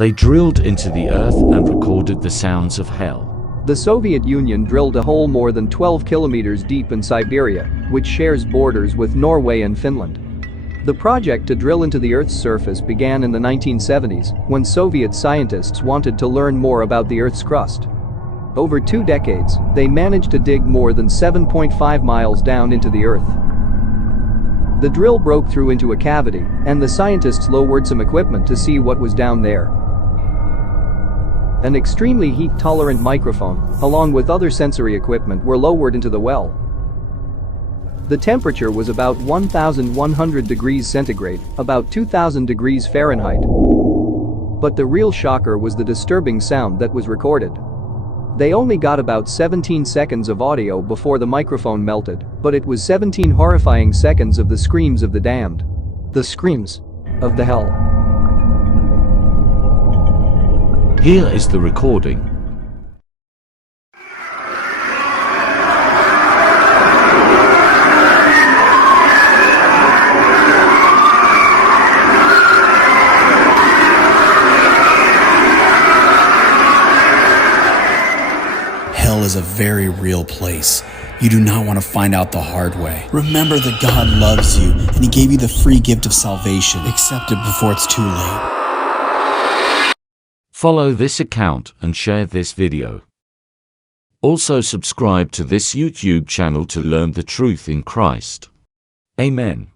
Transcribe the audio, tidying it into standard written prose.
They drilled into the earth and recorded the sounds of hell. The Soviet Union drilled a hole more than 12 kilometers deep in Siberia, which shares borders with Norway and Finland. The project to drill into the Earth's surface began in the 1970s, when Soviet scientists wanted to learn more about the Earth's crust. Over 2 decades, they managed to dig more than 7.5 miles down into the Earth. The drill broke through into a cavity, and the scientists lowered some equipment to see what was down there. An extremely heat-tolerant microphone, along with other sensory equipment, were lowered into the well. The temperature was about 1,100 degrees centigrade, about 2,000 degrees Fahrenheit. But the real shocker was the disturbing sound that was recorded. They only got about 17 seconds of audio before the microphone melted, but it was 17 horrifying seconds of the screams of the damned. The screams of the hell. Here is the recording. Hell is a very real place. You do not want to find out the hard way. Remember that God loves you and He gave you the free gift of salvation. Accept it before it's too late. Follow this account and share this video. Also subscribe to this YouTube channel to learn the truth in Christ. Amen.